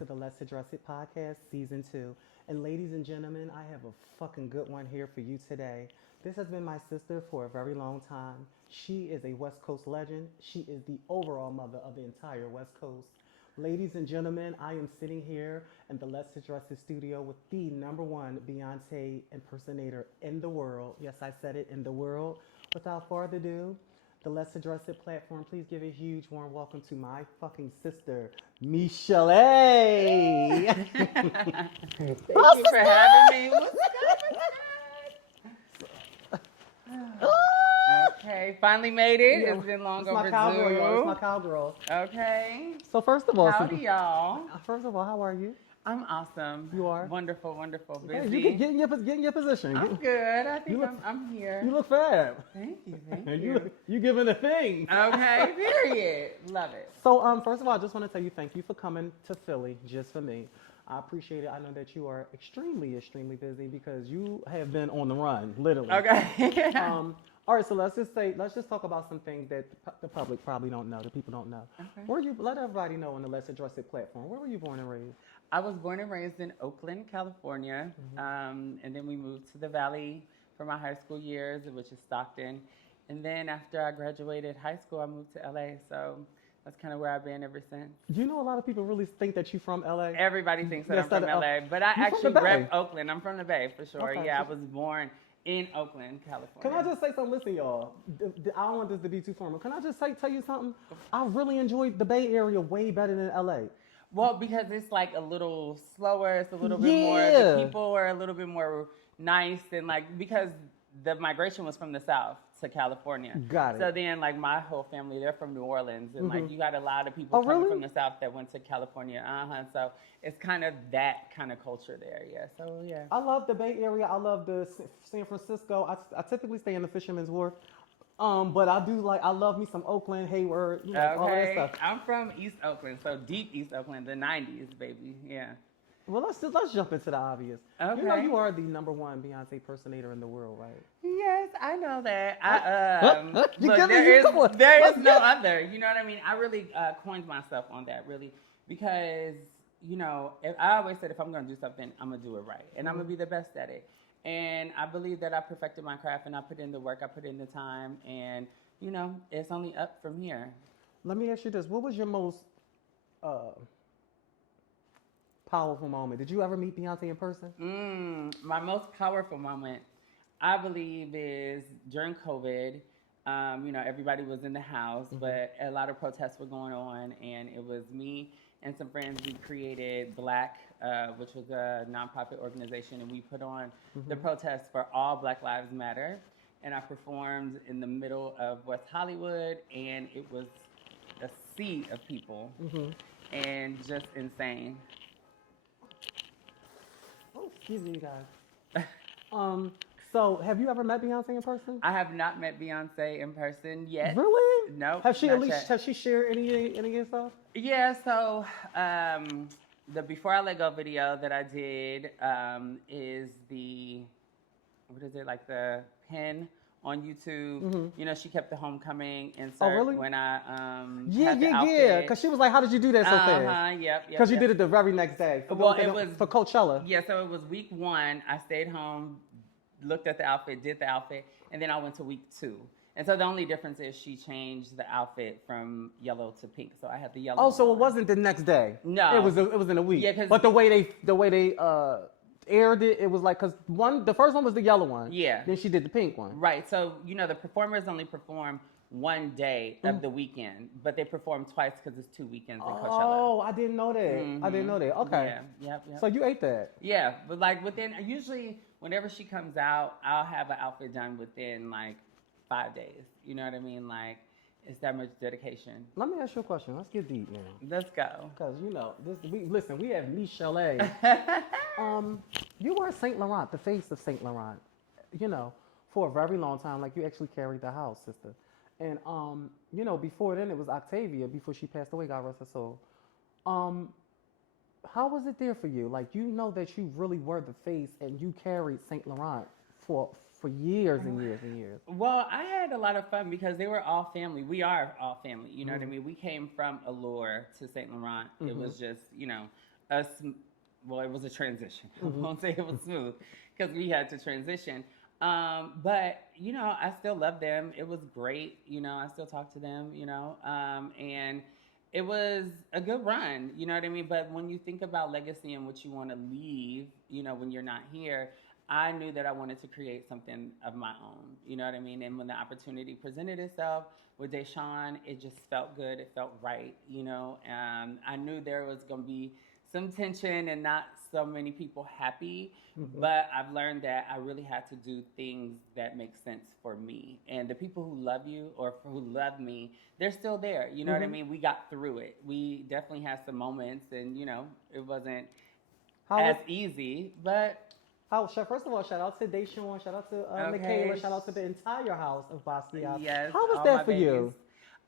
to the Let's Address It podcast, season 2. And ladies and gentlemen, I have a fucking good one here for you today. This has been my sister for a very long time. She is a West Coast legend. She is the overall mother of the entire West Coast. Ladies and gentlemen, I am sitting here in the Let's Address It studio with the number one Beyonce impersonator in the world. Yes, I said it, in the world. Without further ado, the Let's Address It platform, please give a huge warm welcome to my fucking sister, Michell'e. Thank you for having me. What's good? Okay, finally made it. Yeah, It's been long it's my overdue. cowgirl, y'all. It's my cowgirl. Okay. So first of all, Howdy, y'all. how are you? I'm awesome. You are? Wonderful, wonderful. Hey, Busy. you get in your position. I'm good. I think look- I'm here. You look fab. Thank you. Thank you. You giving a thing. Okay, period. Love it. So first of all, I just want to tell you thank you for coming to Philly just for me. I appreciate it. I know that you are extremely, extremely busy because you have been on the run, literally. Okay. All right, so let's just talk about some things that the public probably don't know, the people don't know. Okay. Let everybody know on the Let's Address It platform. Where were you born and raised? I was born and raised in Oakland, California, and then we moved to the Valley for my high school years, which is Stockton. And then after I graduated high school, I moved to LA. So that's kind of where I've been ever since. You know, a lot of people really think that you're from LA. Everybody thinks that Yes, I'm from that- LA, but I you from actually the Bay. rep Oakland. I'm from the Bay for sure. Okay. Yeah, I was born in Oakland, California. Can I just say something? Listen, y'all. I don't want this to be too formal. Can I just tell you something? I really enjoyed the Bay Area way better than LA. Well, because it's like a little slower. It's a little bit more. Yeah. The people are a little bit more nice and because the migration was from the South to California. Got it. So then my whole family, they're from New Orleans, and you got a lot of people coming really? from the South that went to California. So it's kind of that kind of culture there. Yeah. So yeah. I love the Bay Area. I love the San Francisco. I typically stay in the Fisherman's Wharf. But I love me some Oakland, Hayward, all of that stuff. I'm from East Oakland, so deep East Oakland, the 90s, baby. Yeah. Well, let's jump into the obvious. Okay. You know you are the number one Beyonce impersonator in the world, right? Yes, I know that. Come on. There Let's is no get- other. You know what I mean? I really coined myself on that, really, because I always said if I'm going to do something, I'm going to do it right, and I'm going to be the best at it. And I believe that I perfected my craft, and I put in the work, I put in the time, and it's only up from here. Let me ask you this: what was your most powerful moment? Did you ever meet Beyonce in person? My most powerful moment, I believe, is during COVID. Everybody was in the house, but a lot of protests were going on, and it was me and some friends. We created Black, which was a nonprofit organization, and we put on the protest for all Black Lives Matter. And I performed in the middle of West Hollywood, and it was a sea of people, and just insane. Oh, excuse me, you guys. So have you ever met Beyonce in person? I have not met Beyonce in person yet. Really? No. Has she not at least yet. has she shared any of your stuff? Yeah, so the Before I Let Go video that I did is the pin on YouTube. She kept the homecoming insert really? when I Yeah. had the outfit. Because she was like, "How did you do that so fast?" Yep. Because you did it the very next day. For Coachella. Yeah, so it was week 1. I stayed home, looked at the outfit, did the outfit, and then I went to week 2. And so the only difference is she changed the outfit from yellow to pink. So I had the yellow. Oh, so on. it wasn't the next day. No. It was in a week. Yeah, 'cause- but the way they aired it, it was like because the first one was the yellow one. Yeah. Then she did the pink one. Right. So the performers only perform one day of the weekend, but they perform twice because it's 2 weekends in Coachella. Oh, I didn't know that. I didn't know that. Okay. Yeah. Yep. So you ate that. Yeah, but usually whenever she comes out, I'll have an outfit done within 5 days. You know what I mean? It's that much dedication. Let me ask you a question. Let's get deep, man. Let's go. Because we have Michell'e. You were St Laurent, the face of St Laurent. For a very long time. Like you actually carried the house, sister. And before then it was Octavia. Before she passed away, God rest her soul. How was it there for you? Like that you really were the face, and you carried St Laurent for years and years and years. Well, I had a lot of fun because they were all family. We are all family. You know what I mean? We came from Allure to St. Laurent. It was just, well, it was a transition. I won't say it was smooth because we had to transition. But I still love them. It was great. I still talk to them. And it was a good run. You know what I mean? But when you think about legacy and what you want to leave, when you're not here, I knew that I wanted to create something of my own. You know what I mean? And when the opportunity presented itself with Deshaun, it just felt good. It felt right. I knew there was going to be some tension and not so many people happy, but I've learned that I really had to do things that make sense for me. And the people who love you or who love me, they're still there. You know what I mean? We got through it. We definitely had some moments, and it wasn't as easy, but. First of all, shout out to Deshaun, shout out to Michell'e, shout out to the entire house of Basquiat. Yes. How was that for you?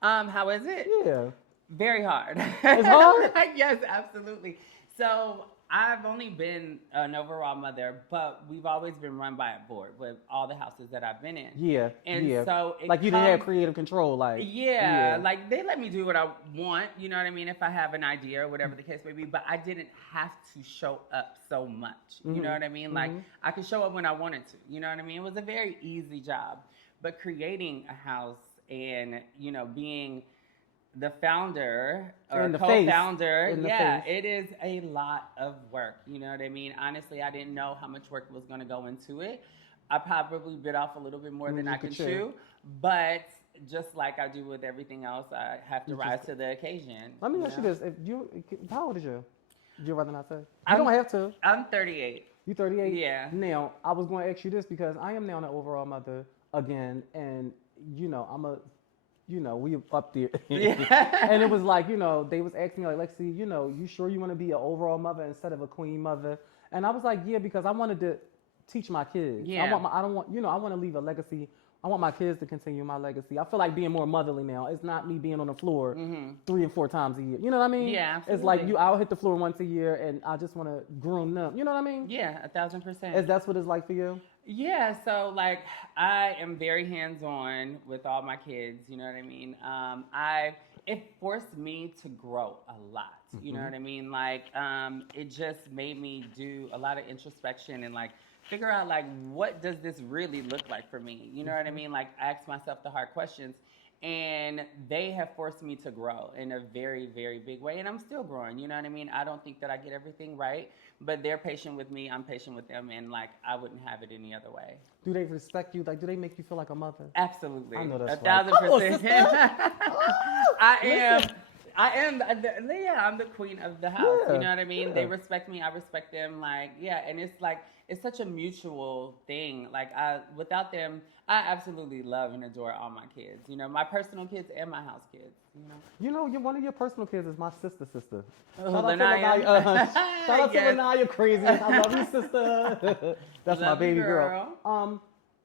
How is it? Yeah. Very hard. It's hard? Yes, absolutely. So I've only been an overall mother, but we've always been run by a board with all the houses that I've been in. Yeah. And so you didn't have creative control, like. Yeah, like they let me do what I want, you know what I mean, if I have an idea or whatever the case may be, but I didn't have to show up so much. You know what I mean? Like I could show up when I wanted to, you know what I mean? It was a very easy job. But creating a house and, being the founder or co-founder, it is a lot of work. You know what I mean? Honestly, I didn't know how much work was going to go into it. I probably bit off a little bit more than I could chew, but just like I do with everything else, I have to rise to the occasion. Let me ask you this: how old is you? Would you rather not say? You don't have to. I'm 38. You 38? Yeah. Now, I was going to ask you this because I am now an overall mother again, and we up there. And it was like, they was asking me like, Lexi, you sure you want to be an overall mother instead of a queen mother? And I was like, yeah, because I wanted to teach my kids. Yeah. I want to leave a legacy. I want my kids to continue my legacy. I feel like being more motherly now. It's not me being on the floor 3 and 4 times a year. You know what I mean? Yeah, absolutely. It's like I'll hit the floor once a year and I just want to groom them. You know what I mean? Yeah, 1,000%. That's what it's like for you? Yeah, so like I am very hands-on with all my kids, you know what I mean? It forced me to grow a lot, you know what I mean? Like it just made me do a lot of introspection and like figure out like what does this really look like for me? You know what I mean? Like ask myself the hard questions. And they have forced me to grow in a very, very big way. And I'm still growing, you know what I mean? I don't think that I get everything right, but they're patient with me. I'm patient with them. And like, I wouldn't have it any other way. Do they respect you? Like, do they make you feel like a mother? Absolutely. I know that's 1,000%. I'm the queen of the house. You know what I mean? They respect me. I respect them. Like, and it's like, it's such a mutual thing. Like, without them, I absolutely love and adore all my kids. My personal kids and my house kids. One of your personal kids is my sister. Oh, shout out to Lanaya, crazy. I love you, sister. That's my baby girl.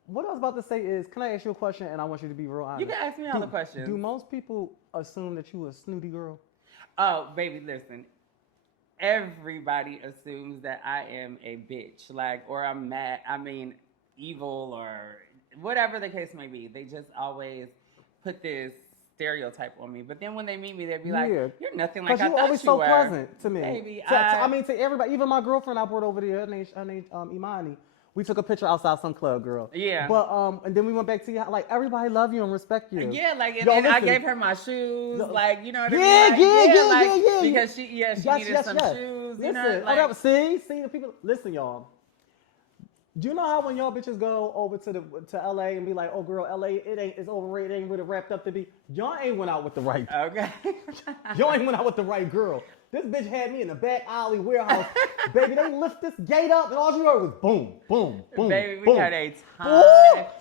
What I was about to say is, can I ask you a question? And I want you to be real honest. You can ask me all the questions. Do most people assume that you a snooty girl? Oh, baby, listen. Everybody assumes that I am a bitch, or I'm mad. I mean, evil or whatever the case may be. They just always put this stereotype on me. But then when they meet me, they'll be like, "You're nothing like I thought you were." Because you're always so pleasant to me. Baby, to everybody, even my girlfriend I brought over there. Her name Imani. We took a picture outside some club, girl. Yeah. But and then we went back to your house. Like, everybody love you and respect you. Yeah, and I gave her my shoes. Like, you know what I mean? Yeah. Because she needed some shoes. Listen, see the people. Listen, y'all. Do you know how when y'all bitches go over to LA and be like, "Oh, girl, LA, it's overrated. It ain't really wrapped up to be." Y'all ain't went out with the right. Okay. Y'all ain't went out with the right girl. This bitch had me in the back alley warehouse. Baby, they lift this gate up and all you heard was boom, boom, boom. Baby, boom. we had a time.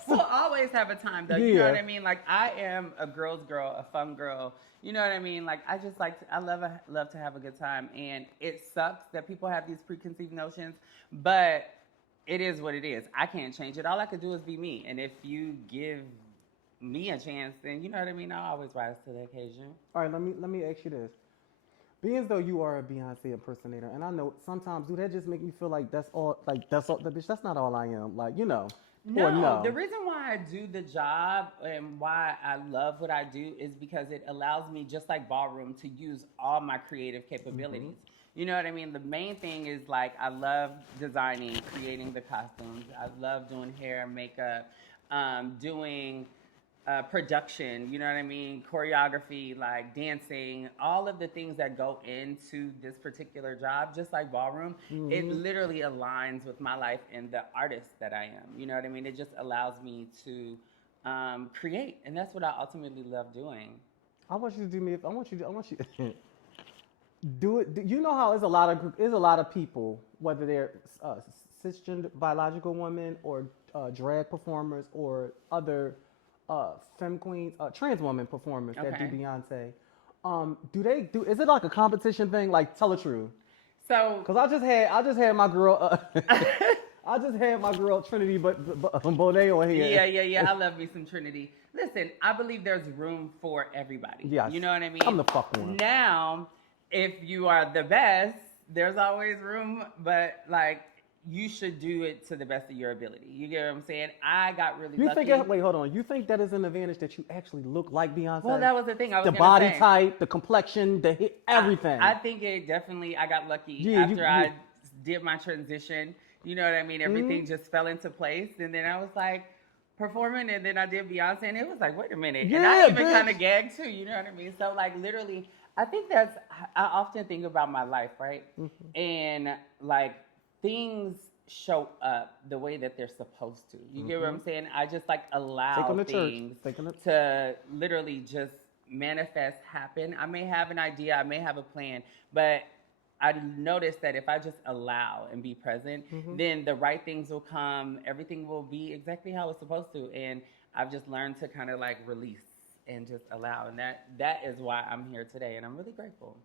We'll always have a time, though. Yeah. You know what I mean? Like, I am a girl's girl, a fun girl. You know what I mean? Like, I just I love to have a good time. And it sucks that people have these preconceived notions, but it is what it is. I can't change it. All I could do is be me. And if you give me a chance, then you know what I mean? I'll always rise to the occasion. All right, let me ask you this. Being as though you are a Beyonce impersonator, and I know sometimes, that just make me feel like that's all, bitch, that's not all I am. Like, No, the reason why I do the job and why I love what I do is because it allows me, just like ballroom, to use all my creative capabilities. You know what I mean? The main thing is like I love designing, creating the costumes. I love doing hair, makeup, doing production. You know what I mean? Choreography, like dancing, all of the things that go into this particular job, just like ballroom. It literally aligns with my life and the artist that I am. You know what I mean? It just allows me to create, and that's what I ultimately love doing. I want you to do me. I want you to do it. You know how there's a lot of people, whether they're cisgender biological women or drag performers or other fem queens, trans women performers that do Beyonce. Is it like a competition thing? Like, tell the truth. So, because I just had my girl. I just had my girl Trinity, Bonet on here. Yeah. I love me some Trinity. Listen, I believe there's room for everybody. Yes. You know what I mean? I'm the fuck one. Now, if you are the best, there's always room, but like you should do it to the best of your ability. You get what I'm saying? I got really lucky. Wait, hold on. You think that is an advantage that you actually look like Beyonce? Well, that was the thing. The body type, the complexion, everything. I think it definitely. I got lucky after I did my transition. You know what I mean? Everything just fell into place, and then I was like performing, and then I did Beyonce, and it was like, wait a minute, and I even kind of gagged too. You know what I mean? So like literally, I think I often think about my life, right? And like things show up the way that they're supposed to. You get what I'm saying? I just like allow things to literally just manifest, happen. I may have an idea, I may have a plan, but I noticed that if I just allow and be present, then the right things will come. Everything will be exactly how it's supposed to. And I've just learned to kind of like release and just allow. And that is why I'm here today. And I'm really grateful.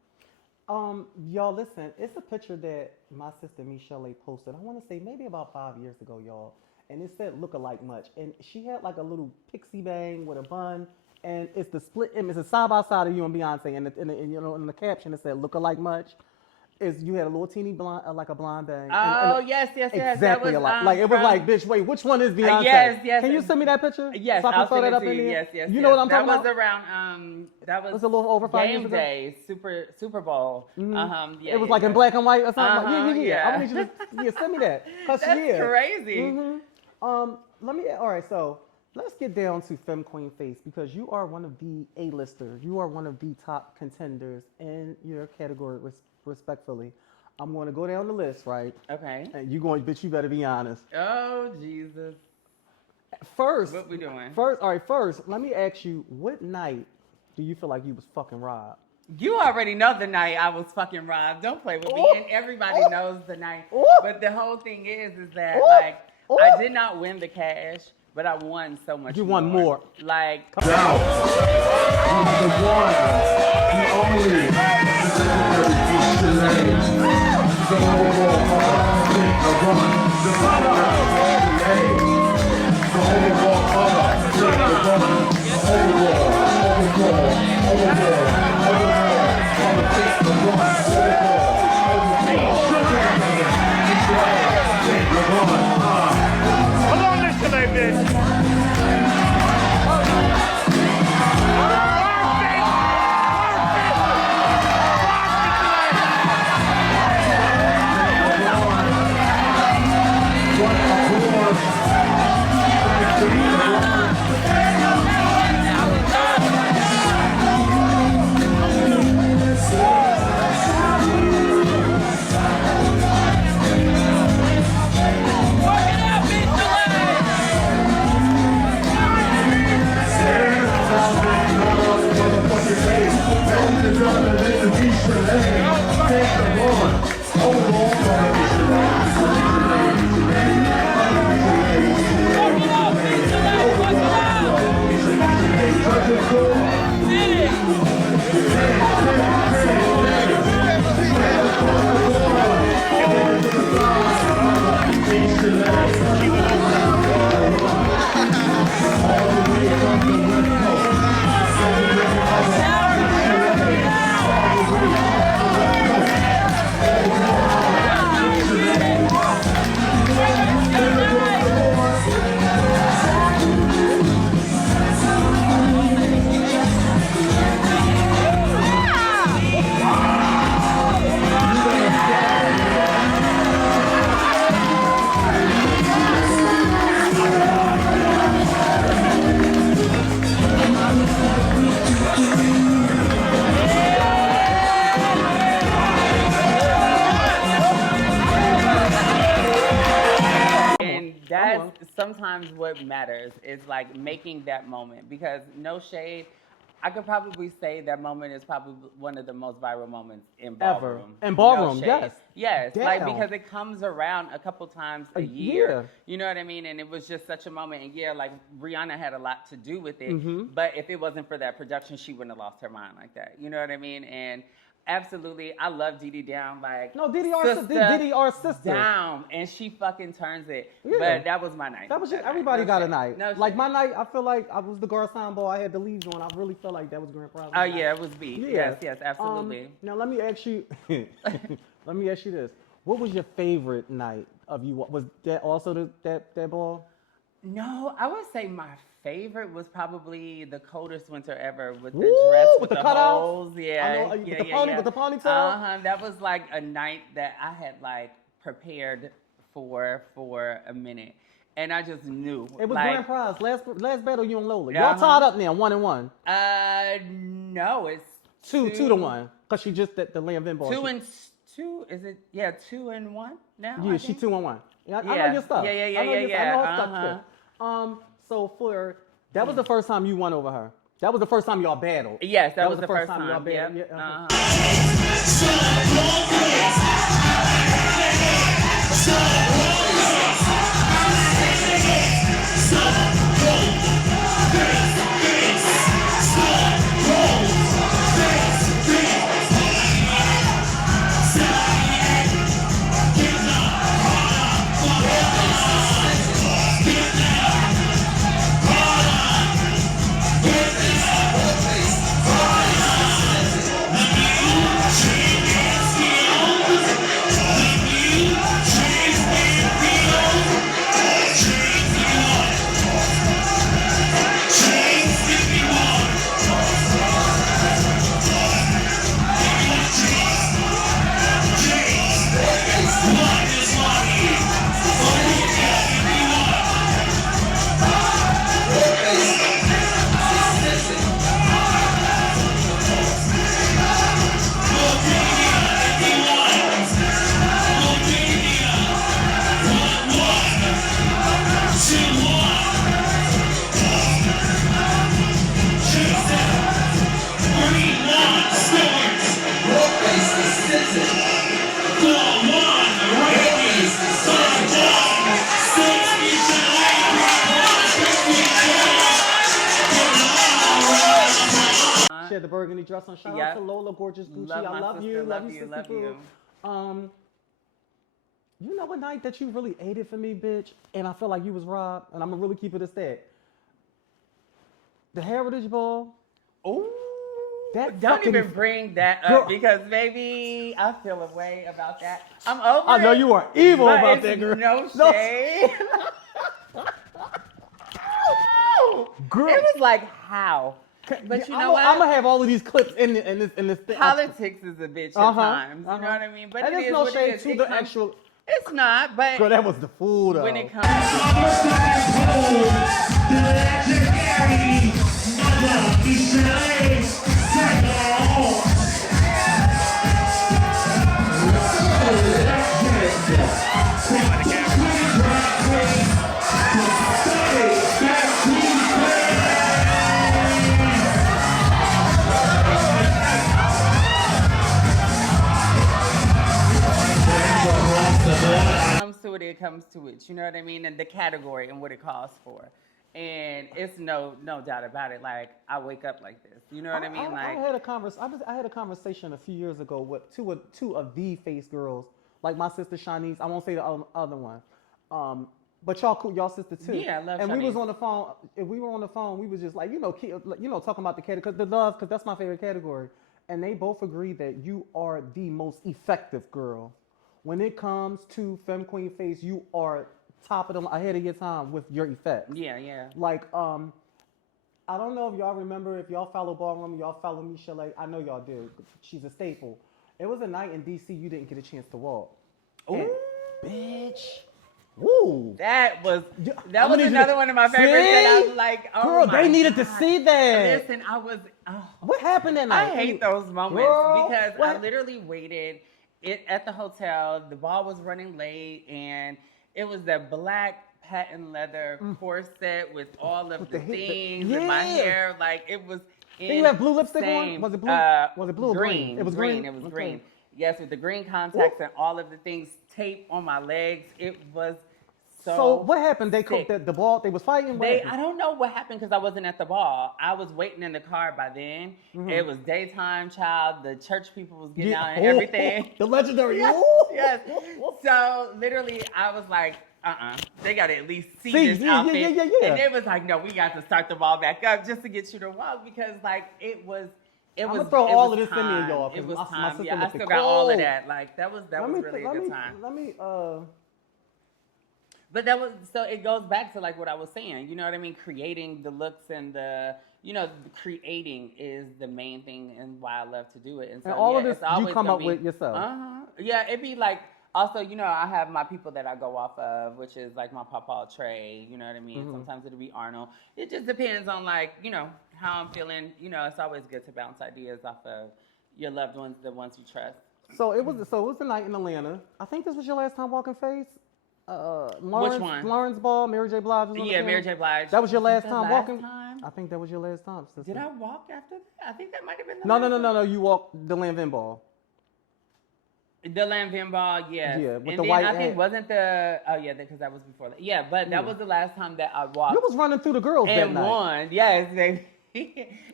Y'all, listen, it's a picture that my sister Michell'e posted. I want to say maybe about 5 years ago, y'all. And it said look-alike much. And she had like a little pixie bang with a bun. And it's the split image. It's a side by side of you and Beyonce. And in the caption, it said look-alike much. You had a little teeny blonde, like a blonde bang. Yes. Exactly. That was, like it was like, bitch, wait, which one is Beyonce? Yes. Can you send me that picture? Yes, so I can throw that up in there? Yes. You know what I'm talking about? That was around. That was a little over 5 years Game ago. Day, Super Bowl. It was like in black and white or something. Yeah. I want you to send me that. That's crazy. All right, so let's get down to Fem Queen Face, because you are one of the A-listers. You are one of the top contenders in your category, respectfully. I'm going to go down the list, right? Okay. And you better be honest. Oh, Jesus. First. What we doing? First, let me ask you, what night do you feel like you was fucking robbed? You already know the night I was fucking robbed. Don't play with me. And everybody knows the night. But the whole thing is that, like, I did not win the cash, but I won so much more. You won more. Like, now, the one, the only, the How long this have I been? one, of course. sometimes what matters is like making that moment, because no shade, I could probably say that moment is probably one of the most viral moments in ballroom. In ballroom, no yes. Yes, Damn. like because it comes around a couple times a year. year. You know what I mean? And it was just such a moment. And yeah, like Rihanna had a lot to do with it. Mm-hmm. But if it wasn't for that production, she wouldn't have lost her mind like that. You know what I mean? And absolutely, I love Didi Down. Like, No, Didi our sister. Down, and she fucking turns it. Yeah. But that was my night. That was that everybody night. got No a night. No Like shit. my night, I feel like I was the Garcon ball. I had the leaves on. I really felt like that was Grand Prize. Oh yeah, it was B. Yeah. Yes, absolutely. Now let me ask you. Let me ask you this: what was your favorite night of you? Was that also that ball? No, I would say my favorite was probably the coldest winter ever with the Ooh, dress with with the the cutouts? holes. Yeah, with yeah, the yeah, pony- yeah. with the ponytail? That was like a night that I had like prepared for a minute, and I just knew It was like, Grand Prize. Last battle, you and Lola. Y'all tied up now, 1-1. No, it's Two to 1. Cause she just the Lamb Vin ball. 2 and 2. Is it? Yeah, 2 and 1 now. Yeah, I she think? 2-1. Yeah, I know Yeah. your stuff. Yeah, yeah, I know yeah, your yeah, stuff. I know her yeah. stuff too. So that was the first time you won over her. That was the first time y'all battled. Yes, that was the first y'all time. battled. Yep. Yeah, She had the burgundy dress on. Shout out Yep. to Lola, gorgeous Gucci. Love I my love sister, you. love you, sister love boo. you. You know a night that you really ate it for me, bitch, and I feel like you was robbed, and I'm gonna really keep it a stat. The Heritage Ball. Ooh. That Don't fucking- even bring that Girl. up, because maybe I feel a way about that. I'm over I know it, you are evil but about it's that, girl. No No. shade. Girl. It was like, how? But you know what? I'm gonna have all of these clips in this thing. Politics is a bitch at times. You know what I mean? But and it there's is no what shade it is. to It the comes- actual. It's not, but Girl, that was the fool though. when it comes, it comes to it. You know what I mean? And the category and what it calls for. And it's no doubt about it. Like, I wake up like this. You know what I mean? I had a conversation a few years ago with two of the face girls, like my sister Shanice. I won't say the other one, but y'all sister too. Yeah, I love And we Shanice. was on the phone. If we were on the phone, we was just like talking about the category, because that's my favorite category. And they both agree that you are the most effective girl when it comes to Fem Queen face. You are top of them, ahead of your time with your effects. Yeah. Like, I don't know if y'all remember, if y'all follow Ballroom, y'all follow Michell'e. I know y'all do. She's a staple. It was a night in DC you didn't get a chance to walk. Ooh. Bitch. Woo. That was I'm gonna need you another to- one of my favorites that I See? was like, oh Girl, my they needed to God. see that. Listen, I was, What happened that I night? hate those moments Girl, because what? I literally waited at the hotel. The ball was running late, and it was the black patent leather corset with all of the the things yeah. in my hair. Like, it was Did you have blue lipstick on? insane. Was it blue? Was it blue or green? It was green. It was Okay. green. Yes, with the green contacts and all of the things taped on my legs. It was So what happened? They sick. the ball. They was fighting. What I happened? don't know what happened because I wasn't at the ball. I was waiting in the car by then. Mm-hmm. It was daytime, child. The church people was getting Yeah. out and everything. The legendary. Yes. So literally, I was like, they got to at least see this outfit. Yeah. And they was like, no, we got to start the ball back up just to get you to walk because like it was. I'm gonna throw all of this in there, y'all. It was my time. sister Yeah, I looked still got all of cold. that. Like that was really a good time. Let me. But that was so it goes back to like what I was saying. You know what I mean? Creating the looks and creating is the main thing and why I love to do it. And, so, And all of it's this you always come gonna up be, with yourself. Yeah, it'd be like also, I have my people that I go off of, which is like my Papa Trey, you know what I mean? Mm-hmm. Sometimes it'll be Arnold. It just depends on like, how I'm feeling. It's always good to bounce ideas off of your loved ones, the ones you trust. So it was the night in Atlanta. I think this was your last time walking face. Lawrence, Which one? Lawrence Ball, Mary J. Blige. Was on the Yeah, panel. Mary J. Blige. That was your last The time last walking. time? I think that was your last time. Sister. Did I walk after that? I think that might have been the No, last no, no, time. no, no. You walked the Lanvin Ball. The Lanvin Ball, yes. Yeah, with and the then white I think hat. wasn't because that was before that. Yeah, but that was the last time that I walked. You was running through the girls that and night. won. Yes, they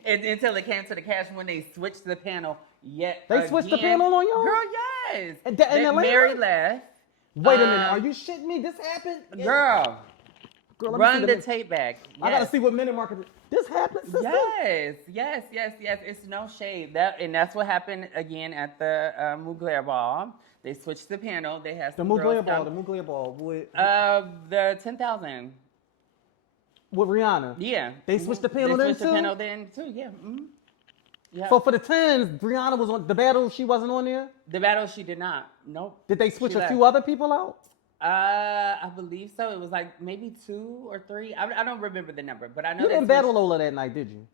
until it came to the cash when they switched the panel. They switched the panel on y'all? Girl, yes. And That Atlanta? Mary left. Wait a minute. Are you shitting me? This happened? Girl, Girl, let me run see the min- tape back. I gotta Yes. see what minute market. This happened, sister? Yes. It's no shade. That's what happened again at the Mugler Ball. They switched the panel. They had The some Mugler girls Ball. come. The Mugler Ball. With The 10,000. Rihanna. Yeah. They switched the panel They then switched the too? panel then too. Yeah. Mm-hmm. Yeah. So for the 10s, Rihanna was on the battle. She wasn't on there. The battle she did not. Nope. Did they switch She a left. few other people out? I believe so. It was like maybe 2 or 3. I don't remember the number, but I know You they didn't switched- battle Lola that night, did you?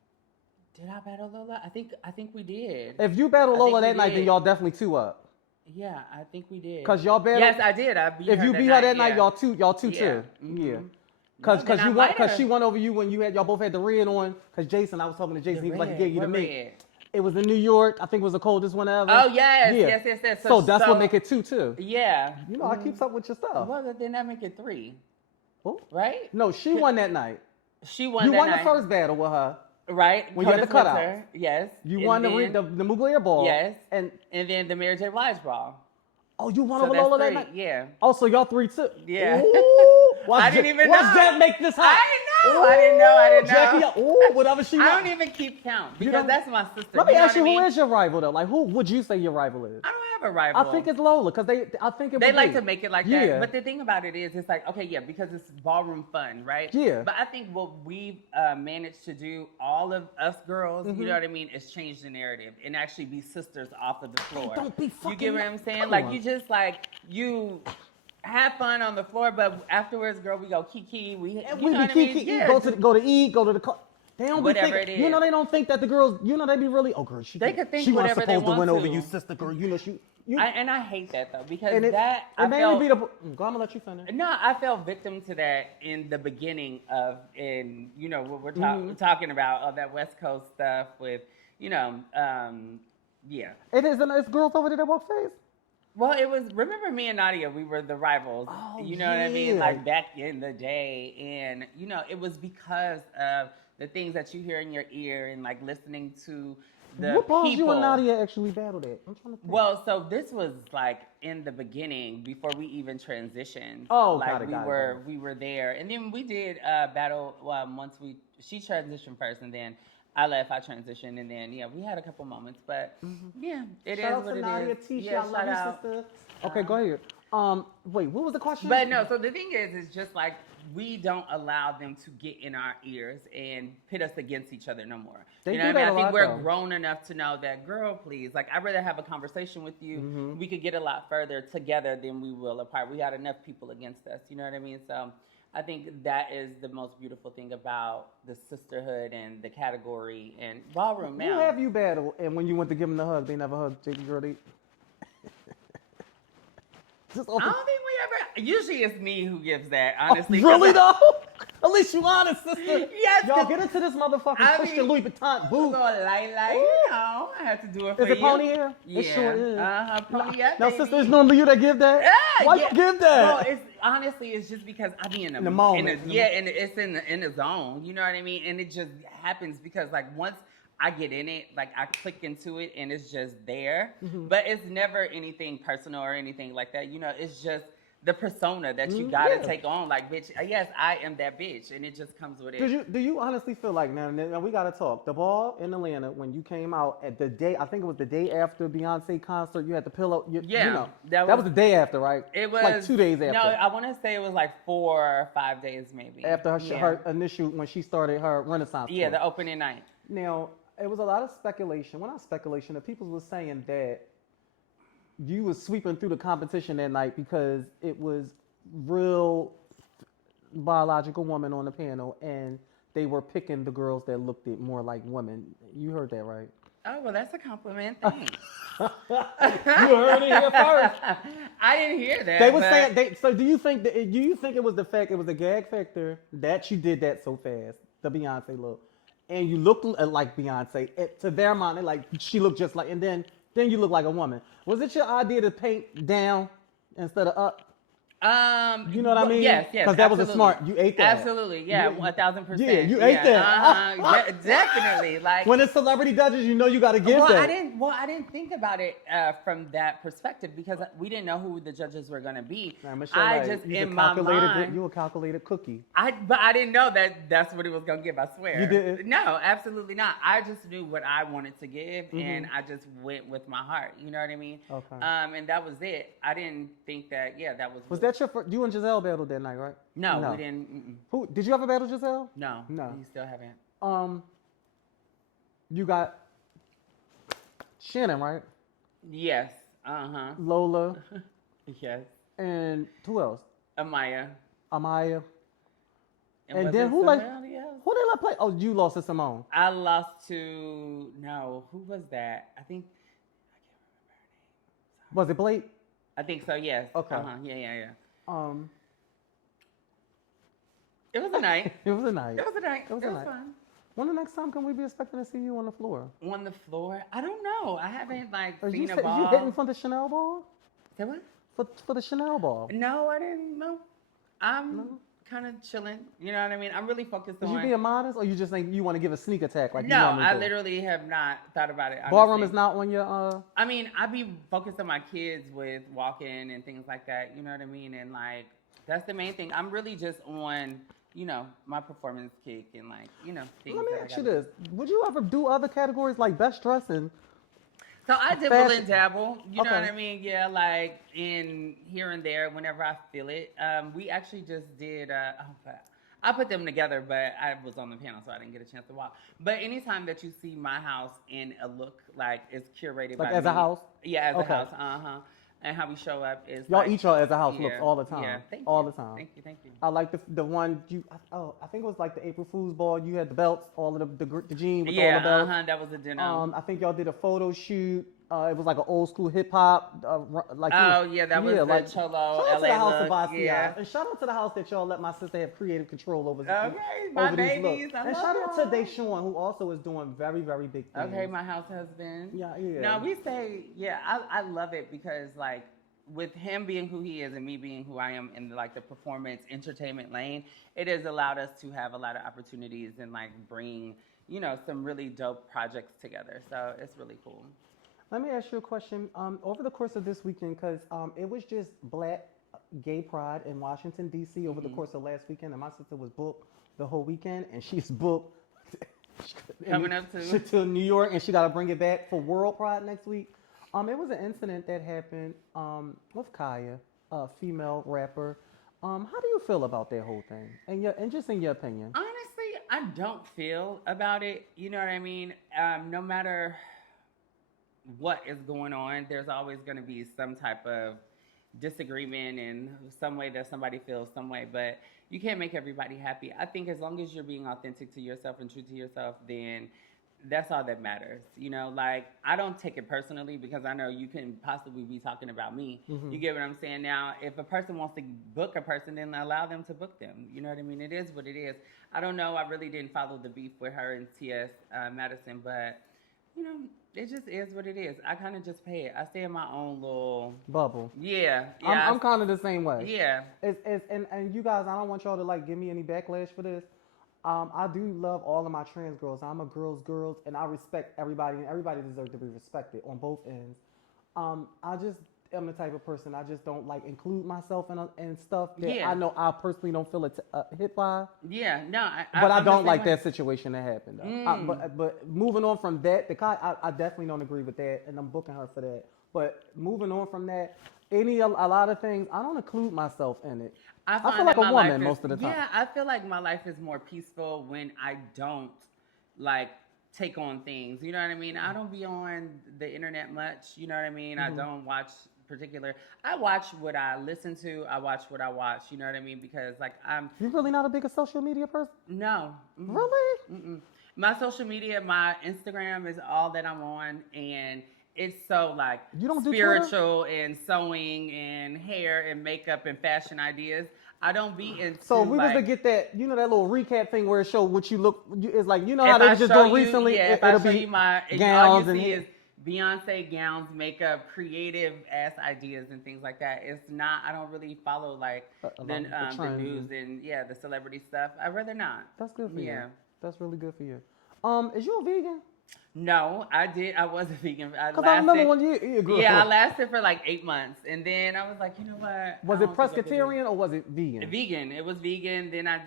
Did I battle Lola? I think we did. If you battle I Lola think we that night, then did. y'all definitely 2 up. Yeah, I think we did. Cause y'all battle. Yes, I did. I beat If her you that beat her that night, yeah. y'all two Yeah. too. Mhm. Yeah. No, Cause then I you won. might Cause have. she won over you when y'all both had the red on. Cause Jason, I was talking to Jason. He was like, he gave you the What meat. red? It was in New York. I think it was the coldest one ever. Oh yes, Yeah. yes. So that's what make it 2 too. Yeah. You know, I keeps up with your stuff. Well, then that make it 3, Oh. right? No, she won that night. She won. You that won night. the first battle with her. right? When you had the Curtis cutouts. Winter, yes. You And won then- the Mugler Ball. Yes. And then the Mary J. Blige Ball. oh, you won So over that's Lola that 3, night. yeah. Oh, so y'all 3 too. Yeah. Ooh, I didn't even watch know. Jack make this hot. I didn't know. Jackie, ooh, whatever she I wants. don't even keep count You because don't- that's my sister. Let me know ask you, what I who mean? is your rival though? Like, who would you say your rival is? I don't have a rival. I think it's Lola because I think it They would like be. to make it like Yeah. that. But the thing about it is, it's like, okay, yeah, because it's ballroom fun, right? Yeah. But I think what we've managed to do, all of us girls, you know what I mean, is change the narrative and actually be sisters off of the floor. don't be You fucking get what I'm saying? come Like, on. you just, like, you have fun on the floor, but afterwards, girl, we go kiki. We And you we know be what I mean? kiki, Yeah, go to eat, go to the car. They don't Whatever be thinking, it you know, is. they don't think that the girls, you know, they be really, oh girl, They could think she was whatever they supposed to win want over to. you, sister girl. You know, and I hate that, though, because and it I made felt, me be the. Go, I'm gonna let you finish. No, I fell victim to that in the beginning of, in you know what we're talking about, all that West Coast stuff with, yeah. It is, and it's girls over there that walk face. Well, it was. Remember, me and Nadia, we were the rivals. Oh, you know what I mean? yeah. Like back in the day, and it was because of the things that you hear in your ear and like listening to the What balls people. you and Nadia actually battled at? I'm trying to think. Well, so this was like in the beginning before we even transitioned. Oh, like got it. we were there, and then we did battle once she transitioned first, and then I left. I transitioned, and then we had a couple moments, but yeah, it is shout out what to it Nadia is. Tisha, Yeah, I love shout you, out. sister. Okay, go ahead. Wait, what was the question? But no, so the thing is, it's just like we don't allow them to get in our ears and pit us against each other no more. They You know do what I that mean? a I think lot, we're though. grown enough to know that, girl, please. Like, I'd rather have a conversation with you. Mm-hmm. We could get a lot further together than we will apart. We got enough people against us. You know what I mean? So I think that is the most beautiful thing about the sisterhood and the category and ballroom now. Who have you battled? And when you went to give them the hug, they never hugged JP Girl. Just I off the don't think we ever. Usually, it's me who gives that. Honestly, really 'cause though? At least you honest, sister. Yes, Y'all 'cause get into this motherfucking I Christian mean, Louis Vuitton a booth. little light, you know. I had to do it for Is you. it pony hair? Yeah. It sure is. Pony up, Now, baby. sister, it's normally you that give that? Yeah, Why yeah. you give that? Well, it's honestly, it's just because I be in the moment. and it's in the zone. You know what I mean? And it just happens because like once I get in it, like I click into it, and it's just there. Mm-hmm. But it's never anything personal or anything like that. You know, it's just the persona that you gotta take on. Like, bitch, yes, I am that bitch, and it just comes with it. Do you honestly feel like now we gotta talk? The ball in Atlanta when you came out at the day, I think it was the day after Beyonce concert. You had the pillow. You know, that was the day after, right? It was like 2 days after. No, I want to say it was like 4 or 5 days maybe After her initial when she started her Renaissance. Yeah, tour. the opening night. Now it was a lot of speculation. Well, not speculation. The people were saying that you was sweeping through the competition that night because it was real biological women on the panel, and they were picking the girls that looked more like women. You heard that, right? Oh, well, that's a compliment. Thanks. You heard it here first. I didn't hear that. They were saying. So do you think it was the fact it was a gag factor that you did that so fast, the Beyonce look, and you looked like Beyonce? To their mind, like she looked just like, and then you look like a woman. Was it your idea to paint down instead of up? You know what I mean? Yes. Because that was a smart. You ate that. Absolutely, yeah, 1,000%. Yeah, you ate that. Definitely. Like when it's celebrity judges, you know you got to give that. I didn't think about it from that perspective because we didn't know who the judges were going to be. Now, Michell'e, just you in my mind, you a calculated cookie. But I didn't know that's what it was going to give. I swear. You didn't? No, absolutely not. I just knew what I wanted to give, and I just went with my heart. You know what I mean? Okay. And that was it. I didn't think that. Yeah, that was. Was that your first? You and Giselle battled that night, right? No, we didn't. Mm-mm. Who did you ever battle Giselle? No, No. You still haven't. You got Shannon, right? Yes. Uh-huh. Lola. Yes. And who else? Amaya. Amaya. And was then it who like somebody else? who they let play? Oh, you lost to Simone. I lost to who was that? I can't remember her name. Was it Blake? I think so, yes. Okay. Yeah. Um, It was a night. it was a night. It was a night. It was It a was night. fun. When the next time can we be expecting to see you on the floor? On the floor? I don't know. I haven't Are seen a you ball. hitting for the Chanel ball? Say what? For the Chanel ball? No, I didn't know. I'm kind of chilling. You know what I mean? I'm really focused on. Is you being modest, or you just think you want to give a sneak attack like? No, you normally I do? literally have not thought about it. Ballroom honestly. is not on your. I mean, I be focused on my kids with walking and things like that. You know what I mean? And like, that's the main thing. I'm really just on, my performance kick and like, things. Let me that I ask you gotta this: would you ever do other categories like best dressing? So I dibble Fashion. and dabble. You know Okay. what I mean? Yeah, like in here and there whenever I feel it. We actually just did. I put them together, but I was on the panel, so I didn't get a chance to walk. But anytime that you see my house in a look like it's curated Like by as a me- house? Yeah, as Okay. a house. And how we show up is Y'all like, each other as a house yeah, looks all the time. Yeah, thank all you. the time. Thank you. I like the one I think it was like the April Fool's ball. You had the belts, all of the jean with all the belts. That was a dinner. I think y'all did a photo shoot. It was like an old school hip hop. That was the Cholo Shout out to the LA house of look. Basquiat. Yeah. And shout out to the house that y'all let my sister have creative control over. Okay, my over these babies. looks. I And love shout out to y'all. Deshaun, who also is doing very, very big things. Okay, my house husband. Yeah. No, we say, I love it because like with him being who he is and me being who I am in like the performance entertainment lane, it has allowed us to have a lot of opportunities and like bring, some really dope projects together. So it's really cool. Let me ask you a question. Over the course of this weekend, because it was just Black Gay Pride in Washington, D.C. over the course of last weekend, and my sister was booked the whole weekend, and she's booked Coming up to New York, and she got to bring it back for World Pride next week. It was an incident that happened with Kaya, a female rapper. How do you feel about that whole thing? And just in your opinion. Honestly, I don't feel about it. You know what I mean? No matter what is going on, there's always going to be some type of disagreement in some way that somebody feels some way, but you can't make everybody happy. I think as long as you're being authentic to yourself and true to yourself, then that's all that matters. You know, like, I don't take it personally because I know you can possibly be talking about me. You get what I'm saying? Now, if a person wants to book a person, then allow them to book them. You know what I mean? It is what it is. I don't know. I really didn't follow the beef with her and T.S. Madison, but, you know, it just is what it is. I kind of just pay it. I stay in my own little bubble. Yeah. I'm kind of the same way. Yeah. And you guys, I don't want y'all to like give me any backlash for this. I do love all of my trans girls. I'm a girls, and I respect everybody, and everybody deserves to be respected on both ends. I just am the type of person, I just don't like include myself in stuff that I know I personally don't feel hit by. Yeah, no. But I don't like that situation that happened, though. But moving on from that, I definitely don't agree with that, and I'm booking her for that. But moving on from that, a lot of things, I don't include myself in it. I feel like a woman most of the time. Yeah, I feel like my life is more peaceful when I don't, like, take on things. You know what I mean? I don't be on the internet much. You know what I mean? I don't watch particular. I watch what I listen to. I watch what I watch. You know what I mean? Because, like, You're really not a big social media person? No. Really? My social media, my Instagram is all that I'm on, and it's so like you don't spiritual and sewing and hair and makeup and fashion ideas. I don't be into. So if we was to get that, you know, that little recap thing where it showed what you look. It's like, you know how they was just doing recently. Yeah, if I show you my gowns, all you see is Beyonce gowns, makeup, creative ass ideas and things like that. It's not. I don't really follow like the news and the celebrity stuff. I'd rather not. That's good for you. Yeah, that's really good for you. Is you a vegan? No, I did. I was a vegan. Because I remember when you grew up. Yeah, I lasted for like 8 months. And then I was like, you know what? Was it pescatarian or was it vegan? Vegan. It was vegan. Then I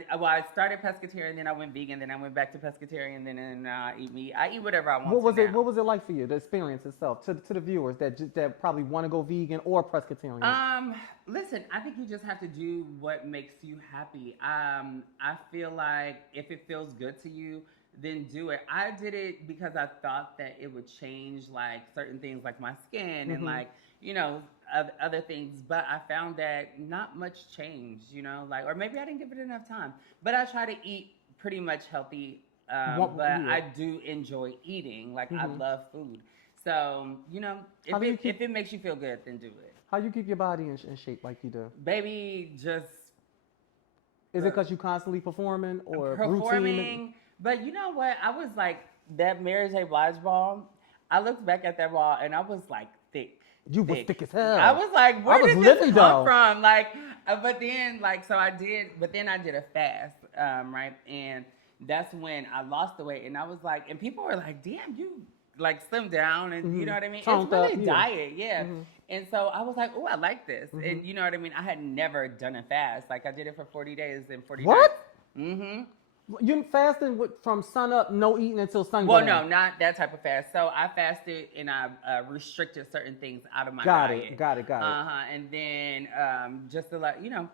started pescatarian, then I went vegan, then I went back to pescatarian, then I eat meat. I eat whatever I want. What was it like for you, the experience itself, to the viewers that probably want to go vegan or pescatarian? Listen, I think you just have to do what makes you happy. I feel like if it feels good to you, then do it. I did it because I thought that it would change like certain things like my skin and like, you know, other things. But I found that not much changed, you know, like, or maybe I didn't give it enough time. But I try to eat pretty much healthy. I do enjoy eating. Like, I love food. So, you know, if it makes you feel good, then do it. How you keep your body in shape like you do? Baby, just... Is it because you constantly performing or routine? But you know what? I was like, that Mary J. Blige ball, I looked back at that ball and I was like thick. You was thick as hell. I was like, where did this come from? Like, but then, like, so I did, but then I did a fast, right? And that's when I lost the weight. And I was like, and people were like, damn, you like slimmed down and you know what I mean? It's really diet, And so I was like, oh, I like this. And you know what I mean? I had never done a fast. Like, I did it for 40 days and 40 nights. You fasting from sun up, no eating until sun goes Well, down? no, not that type of fast. So I fasted and I restricted certain things out of my diet. Got it. And then just to like, you know,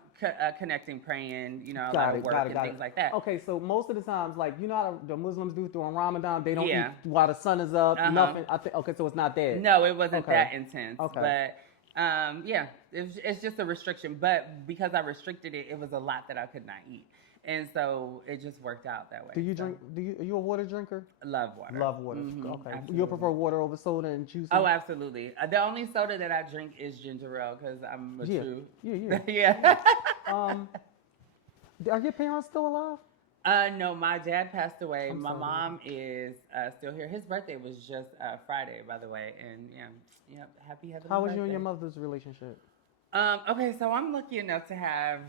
connecting, praying, you know, a lot of work and things like that. Okay, so most of the times, like, you know how the Muslims do during Ramadan, they don't eat while the sun is up, nothing. Okay, so it's not that. No, it wasn't that intense. Okay. But it's just a restriction. But because I restricted it, it was a lot that I could not eat. And so it just worked out that way. Do you drink? Are you a water drinker? Love water. Love water. Okay. You prefer water over soda and juice? Oh, absolutely. The only soda that I drink is ginger ale because I'm a true. Yeah. Are your parents still alive? No, my dad passed away. I'm my sorry. mom is still here. His birthday was just Friday, by the way. And happy birthday. How was you and your mother's relationship? Okay, so I'm lucky enough to have,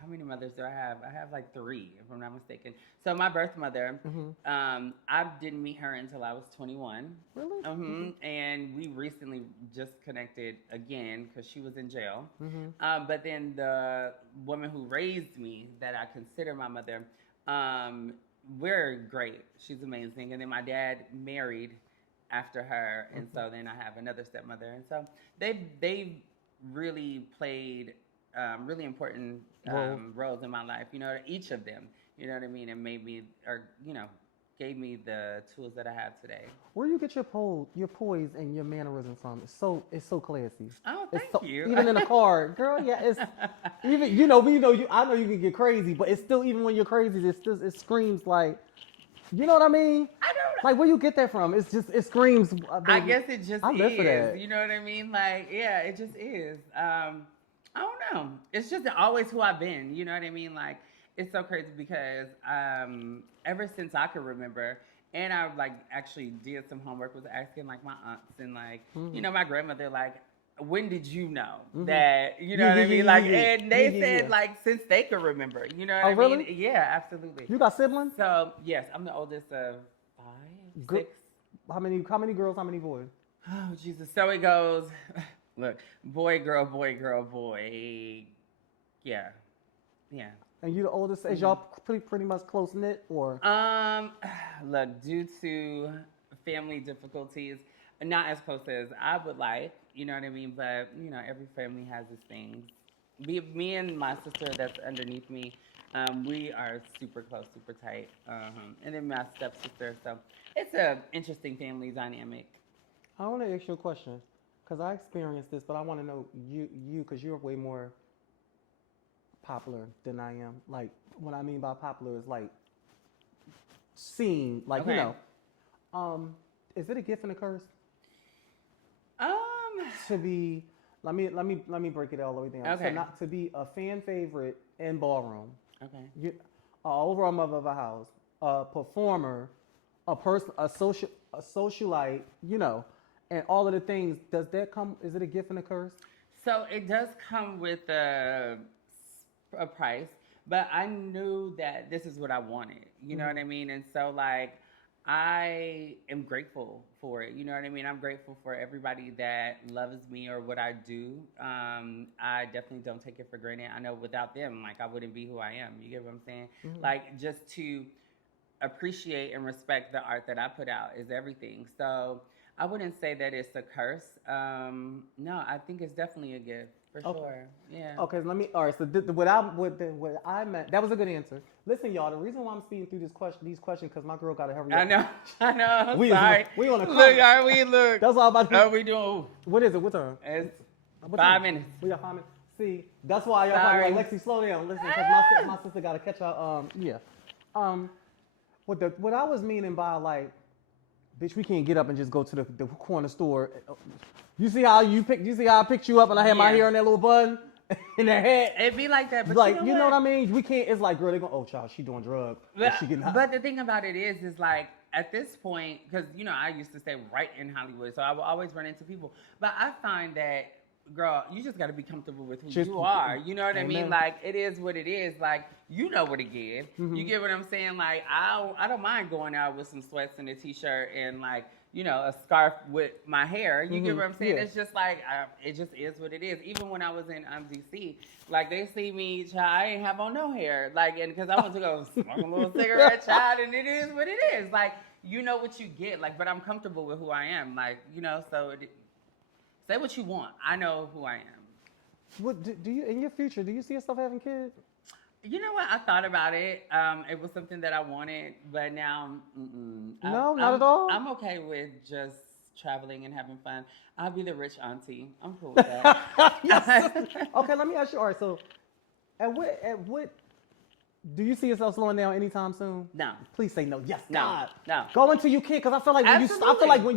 how many mothers do I have? I have like 3, if I'm not mistaken. So my birth mother, I didn't meet her until I was 21. Really? And we recently just connected again because she was in jail. But then the woman who raised me, that I consider my mother, we're great. She's amazing. And then my dad married after her, and so then I have another stepmother. And so they've really played really important roles in my life, you know, each of them, you know what I mean, and made me, or, you know, gave me the tools that I have today. Where do you get your poise and your mannerism from? It's so classy. Oh, thank you. Even in a car, girl, it's even, you know, I know you can get crazy, but it's still, even when you're crazy, it screams like, you know what I mean? I don't Like, where you get that from? It's just, it screams. I guess it just I live is. for that. You know what I mean? Like, yeah, it just is. I don't know. It's just always who I've been. You know what I mean? Like, it's so crazy because ever since I could remember, and I like actually did some homework, was asking like my aunts and like you know my grandmother like. When did you know that, you know what I mean? Like, and they said, like, since they could remember, you know what I mean? Really? Yeah, absolutely. You got siblings? So, yes, I'm the oldest of 5, 6. How many girls, how many boys? Oh, Jesus. So it goes, look, boy, girl, boy, girl, boy. Yeah. Yeah. And you the oldest? Is y'all pretty much close-knit, or? Look, due to family difficulties, not as close as I would like, you know what I mean? But, you know, every family has its things. Me and my sister that's underneath me, we are super close, super tight. And then my stepsister. So it's an interesting family dynamic. I want to ask you a question, because I experienced this, but I want to know you, because you're way more popular than I am. Like, what I mean by popular is like seen, like, Okay. you know. Is it a gift and a curse? To be, let me break it all the way down. Okay. So not to be a fan favorite in ballroom. Okay. You, overall mother of a house, a performer, a person, a socialite, you know, and all of the things. Does that come? Is it a gift and a curse? So it does come with a price, but I knew that this is what I wanted. You know what I mean? And so like, I am grateful for it. You know what I mean? I'm grateful for everybody that loves me or what I do. I definitely don't take it for granted. I know without them, like, I wouldn't be who I am. You get what I'm saying? Like, just to appreciate and respect the art that I put out is everything. So I wouldn't say that it's a curse. No, I think it's definitely a gift for sure. Yeah. Okay, so all right. So what I meant, that was a good answer. Listen, y'all. The reason why I'm speeding through these questions, because my girl got to hurry up. I know. I'm We sorry. we on a look, are we look? That's all about. How we doing? What is it? What time? It's What 5 time? minutes. We got 5 minutes. See, that's why y'all Sorry. probably like, Lexi, slow down. Listen, because my sister got to catch up. Yeah. What I was meaning by like, bitch, we can't get up and just go to the corner store. You see how I picked you up and I had my hair in that little bun in her head? It'd be like that, but Like, you know what I mean? We can't, it's like, girl, they go, oh, child, she doing drugs. But the thing about it is like, at this point, because, you know, I used to stay right in Hollywood, so I will always run into people. But I find that, girl, you just got to be comfortable with who you are. You know what I mean? Like, it is what it is. Like, you know what to give. You get what I'm saying? Like, I don't mind going out with some sweats and a T-shirt and, like, you know, a scarf with my hair. You get what I'm saying? Yeah. It's just like, it just is what it is. Even when I was in DC, like, they see me, child, I ain't have on no hair. Like, and because I want to go smoke a little cigarette, child, and it is what it is. Like, you know what you get. Like, but I'm comfortable with who I am. Like, you know, so say what you want. I know who I am. What do you, in your future, do you see yourself having kids? You know what? I thought about it. It was something that I wanted, but now, No, not at all? I'm okay with just traveling and having fun. I'll be the rich auntie. I'm cool with that. Yes. Okay, let me ask you. All right, so at what do you see yourself slowing down anytime soon? No. Please say no. Yes, No. God. No. Go until you can, because I feel like when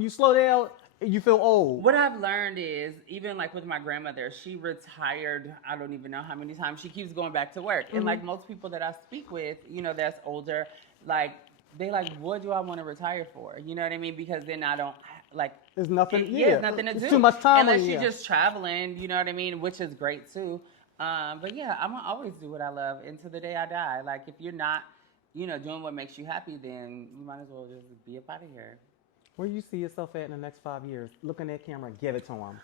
you slow down, you feel old. What I've learned is, even like with my grandmother, she retired, I don't even know how many times. She keeps going back to work. And like most people that I speak with, you know, that's older, like, they like, what do I want to retire for? You know what I mean? Because then I don't, like... There's nothing, there's nothing to do. It's too much time. Unless you're just traveling, you know what I mean? Which is great too. But yeah, I'm going to always do what I love until the day I die. Like, if you're not, you know, doing what makes you happy, then you might as well just be up out of here. Where you see yourself at in the next 5 years? Look in that camera, give it to them.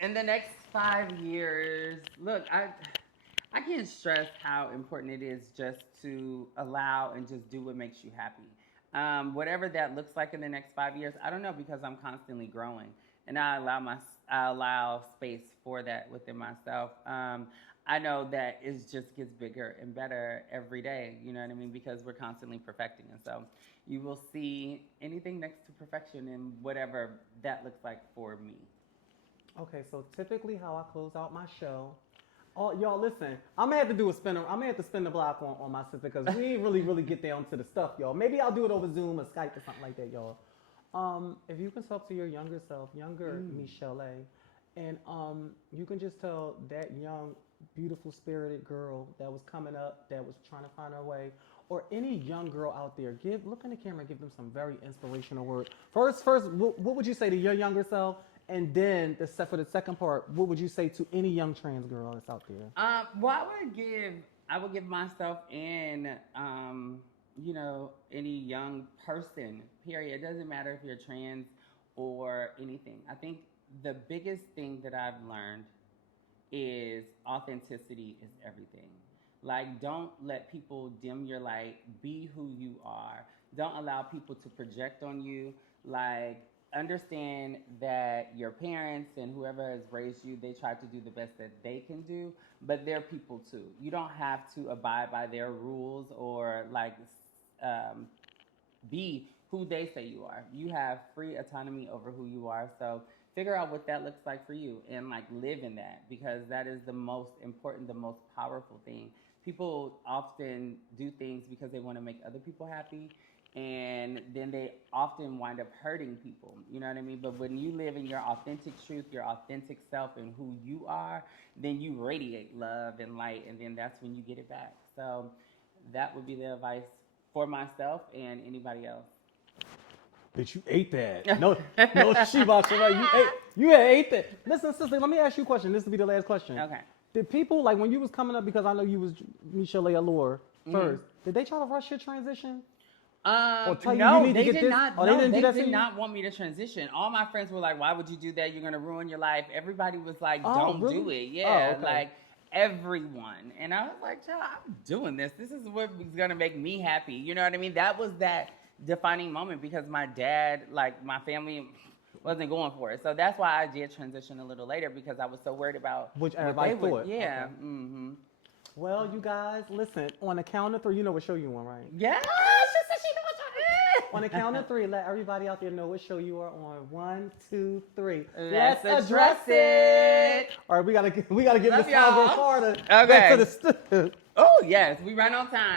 In the next 5 years, look, I can't stress how important it is just to allow and just do what makes you happy. Whatever that looks like in the next 5 years, I don't know, because I'm constantly growing, and I allow space for that within myself. I know that it just gets bigger and better every day, you know what I mean? Because we're constantly perfecting. And so you will see anything next to perfection and whatever that looks like for me. Okay, so typically how I close out my show, Oh, y'all, listen. I'm gonna have to do a spin. I'm gonna have to spin the block on my sister because we ain't really get down to the stuff, y'all. Maybe I'll do it over Zoom or Skype or something like that, y'all. If you can talk to your younger self, younger Michell'e, and you can just tell that young, beautiful, spirited girl that was coming up, that was trying to find her way, or any young girl out there, look in the camera and give them some very inspirational words. First, what would you say to your younger self? And then for the second part, what would you say to any young trans girl that's out there? Well, I would give myself and any young person, period. It doesn't matter if you're trans or anything. I think the biggest thing that I've learned is authenticity is everything. Like, don't let people dim your light. Be who you are. Don't allow people to project on you. Like, understand that your parents and whoever has raised you, they try to do the best that they can do, but they're people too. You don't have to abide by their rules or be who they say you are. You have free autonomy over who you are. So figure out what that looks like for you and live in that, because that is the most important, the most powerful thing. People often do things because they want to make other people happy, and then they often wind up hurting people. You know what I mean? But when you live in your authentic truth, your authentic self, and who you are, then you radiate love and light, and then that's when you get it back. So that would be the advice for myself and anybody else. Bitch, you ate that. No, she about to right. You had ate that. Listen, sister, let me ask you a question. This will be the last question. Okay. Did people, when you was coming up, because I know you was Michell'e Allure first, did they try to rush your transition? No, they did not. Oh, no, they did not want me to transition. All my friends were like, "Why would you do that? You're gonna ruin your life." Everybody was like, "Don't do it." Yeah, okay. Everyone. And I was like, "Child, I'm doing this. This is what is gonna make me happy." You know what I mean? That was that defining moment, because my dad, my family, wasn't going for it. So that's why I did transition a little later, because I was so worried about which everybody thought. Yeah. Okay. Mm-hmm. Well, you guys, listen. On the count of 3, you know what show you on, right? Yeah. On the count of 3, let everybody out there know what show you are on. 1, 2, 3. Let's address it. All right, we gotta get Miss y'all. Albert Carter Okay. back to the studio. Oh yes, we run on time.